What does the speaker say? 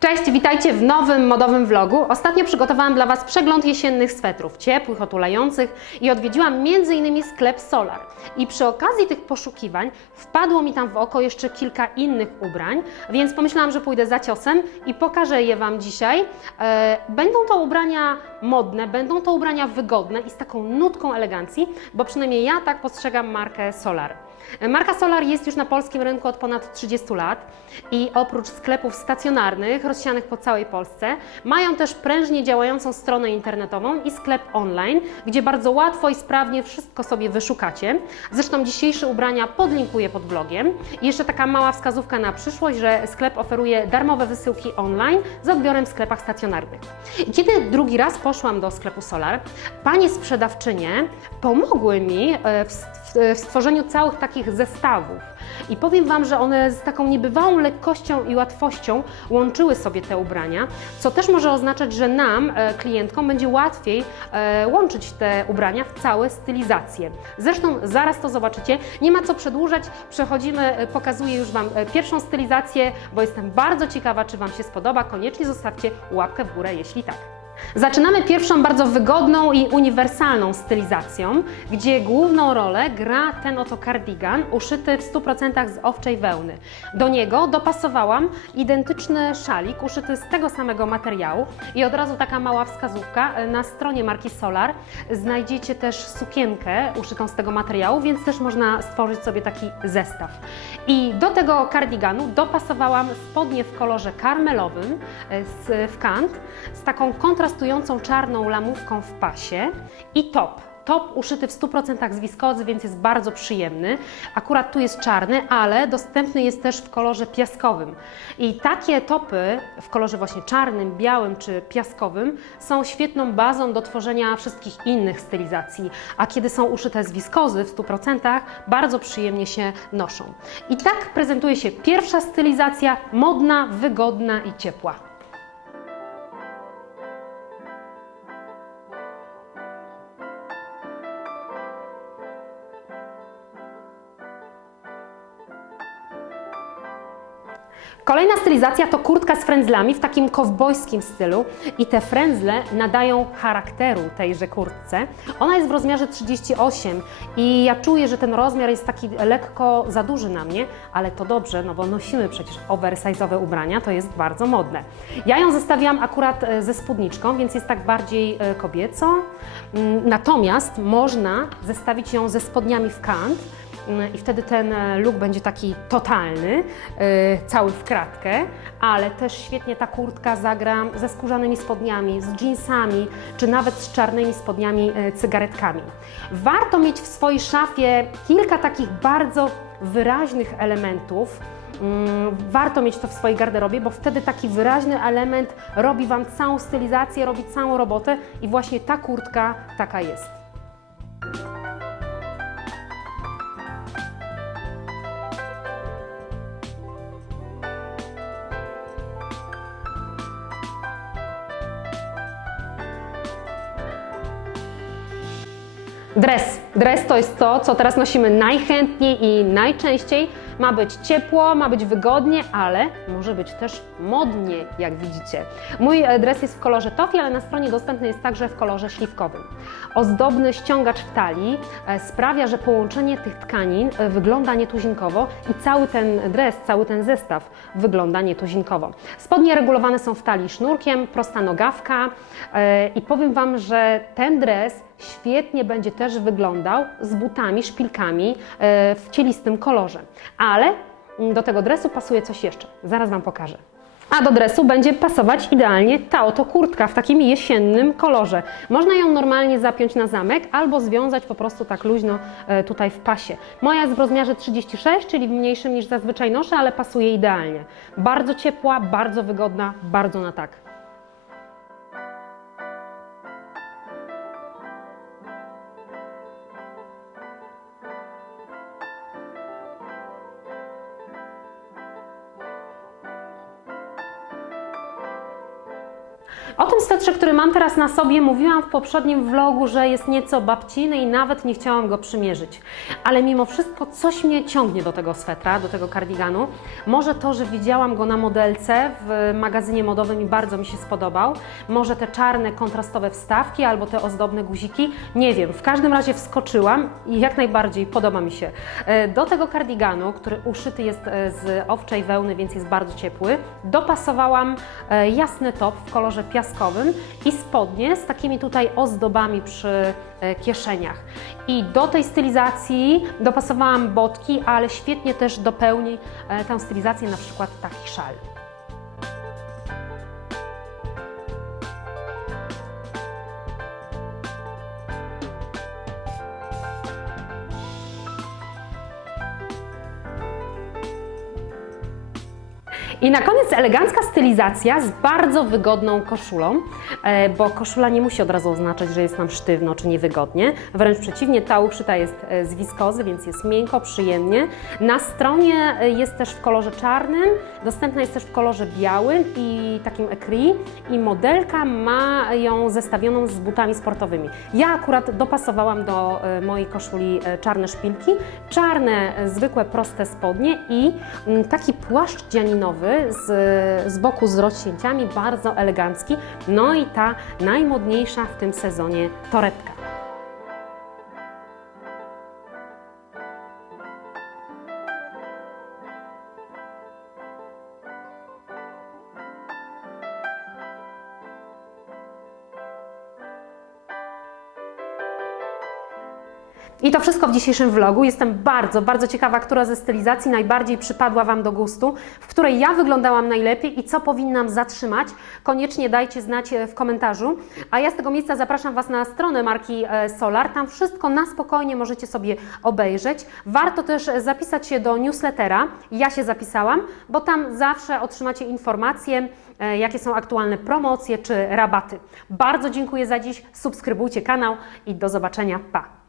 Cześć, witajcie w nowym modowym vlogu. Ostatnio przygotowałam dla Was przegląd jesiennych swetrów, ciepłych, otulających i odwiedziłam m.in. sklep Solar. I przy okazji tych poszukiwań wpadło mi tam w oko jeszcze kilka innych ubrań, więc pomyślałam, że pójdę za ciosem i pokażę je Wam dzisiaj. E, Będą to ubrania modne, będą to ubrania wygodne i z taką nutką elegancji, bo przynajmniej ja tak postrzegam markę Solar. Marka Solar jest już na polskim rynku od ponad 30 lat i oprócz sklepów stacjonarnych rozsianych po całej Polsce, mają też prężnie działającą stronę internetową i sklep online, gdzie bardzo łatwo i sprawnie wszystko sobie wyszukacie. Zresztą dzisiejsze ubrania podlinkuję pod vlogiem. I jeszcze taka mała wskazówka na przyszłość, że sklep oferuje darmowe wysyłki online z odbiorem w sklepach stacjonarnych. I kiedy drugi raz poszłam do sklepu Solar, panie sprzedawczynie pomogły mi e, w, w, stworzeniu całych takich zestawów. I powiem Wam, że one z taką niebywałą lekkością i łatwością łączyły sobie te ubrania, co też może oznaczać, że nam, e, klientkom, będzie łatwiej e, łączyć te ubrania w całe stylizacje. Zresztą zaraz to zobaczycie. Nie ma co przedłużać, przechodzimy, e, pokazuję już Wam pierwszą stylizację, bo jestem bardzo ciekawa, czy Wam się spodoba. Koniecznie zostawcie łapkę w górę, jeśli tak. Zaczynamy pierwszą bardzo wygodną i uniwersalną stylizacją, gdzie główną rolę gra ten oto kardigan uszyty w 100% z owczej wełny. Do niego dopasowałam identyczny szalik uszyty z tego samego materiału i od razu taka mała wskazówka. Na stronie marki Solar znajdziecie też sukienkę uszytą z tego materiału, więc też można stworzyć sobie taki zestaw. I do tego kardiganu dopasowałam spodnie w kolorze karmelowym e, w kant z taką kontrastującą czarną lamówką w pasie i top. Top uszyty w 100% z wiskozy, więc jest bardzo przyjemny. Akurat tu jest czarny, ale dostępny jest też w kolorze piaskowym. I takie topy w kolorze właśnie czarnym, białym czy piaskowym są świetną bazą do tworzenia wszystkich innych stylizacji. A kiedy są uszyte z wiskozy w 100%, bardzo przyjemnie się noszą. I tak prezentuje się pierwsza stylizacja, modna, wygodna i ciepła. Kolejna stylizacja to kurtka z frędzlami w takim kowbojskim stylu i te frędzle nadają charakteru tejże kurtce. Ona jest w rozmiarze 38 i ja czuję, że ten rozmiar jest taki lekko za duży na mnie, ale to dobrze, no bo nosimy przecież oversize'owe ubrania, to jest bardzo modne. Ja ją zestawiłam akurat e, ze spódniczką, więc jest tak bardziej e, kobieco. Mm, Natomiast można zestawić ją ze spodniami w kant, i wtedy ten e, look będzie taki totalny, yy, cały w kratkę, ale też świetnie ta kurtka zagra ze skórzanymi spodniami, z jeansami, czy nawet z czarnymi spodniami, yy, cygaretkami. Warto mieć w swojej szafie kilka takich bardzo wyraźnych elementów, Mm, Warto mieć to w swojej garderobie, bo wtedy taki wyraźny element robi Wam całą stylizację, robi całą robotę i właśnie ta kurtka taka jest. Dres. Dres to jest to, co teraz nosimy najchętniej i najczęściej. Ma być ciepło, ma być wygodnie, ale może być też modnie, jak widzicie. Mój e, dres jest w kolorze tofi, ale na stronie dostępny jest także w kolorze śliwkowym. Ozdobny ściągacz w talii e, sprawia, że połączenie tych tkanin e, wygląda nietuzinkowo i cały ten dres, cały ten zestaw wygląda nietuzinkowo. Spodnie regulowane są w talii sznurkiem, prosta nogawka i powiem Wam, że ten dres świetnie będzie też wyglądał z butami, szpilkami w cielistym kolorze. Ale do tego dresu pasuje coś jeszcze. Zaraz Wam pokażę. A do dresu będzie pasować idealnie ta oto kurtka w takim jesiennym kolorze. Można ją normalnie zapiąć na zamek albo związać po prostu tak luźno e, tutaj w pasie. Moja jest w rozmiarze 36, czyli w mniejszym niż zazwyczaj noszę, ale pasuje idealnie. Bardzo ciepła, bardzo wygodna, bardzo na tak. O tym swetrze, który mam teraz na sobie, mówiłam w poprzednim vlogu, że jest nieco babciny i nawet nie chciałam go przymierzyć. Ale mimo wszystko coś mnie ciągnie do tego swetra, do tego kardiganu. Może to, że widziałam go na modelce w magazynie modowym i bardzo mi się spodobał. Może te czarne, kontrastowe wstawki albo te ozdobne guziki. Nie wiem, w każdym razie wskoczyłam i jak najbardziej podoba mi się. E, Do tego kardiganu, który uszyty jest e, z owczej wełny, więc jest bardzo ciepły, dopasowałam e, jasny top w kolorze piaskowym i spodnie z takimi tutaj ozdobami przy e, kieszeniach. I do tej stylizacji dopasowałam botki, ale świetnie też dopełni e, tę stylizację na przykład taki szal. I na koniec elegancka stylizacja z bardzo wygodną koszulą, e, bo koszula nie musi od razu oznaczać, że jest nam sztywno czy niewygodnie. Wręcz przeciwnie, ta uszyta jest e, z wiskozy, więc jest miękko, przyjemnie. Na stronie e, jest też w kolorze czarnym, dostępna jest też w kolorze białym i takim ecri i modelka ma ją zestawioną z butami sportowymi. Ja akurat dopasowałam do mojej koszuli czarne szpilki, czarne, zwykłe, proste spodnie i mm, taki płaszcz dzianinowy z, z boku z rozcięciami, bardzo elegancki. No i ta najmodniejsza w tym sezonie torebka. I to wszystko w dzisiejszym vlogu. Jestem bardzo, bardzo ciekawa, która ze stylizacji najbardziej przypadła Wam do gustu, w której ja wyglądałam najlepiej i co powinnam zatrzymać. Koniecznie dajcie znać e, w komentarzu. A ja z tego miejsca zapraszam Was na stronę marki e, Solar. Tam wszystko na spokojnie możecie sobie obejrzeć. Warto też e, zapisać się do newslettera. Ja się zapisałam, bo tam zawsze otrzymacie informacje, jakie są aktualne promocje czy rabaty. Bardzo dziękuję za dziś. Subskrybujcie kanał i do zobaczenia. Pa!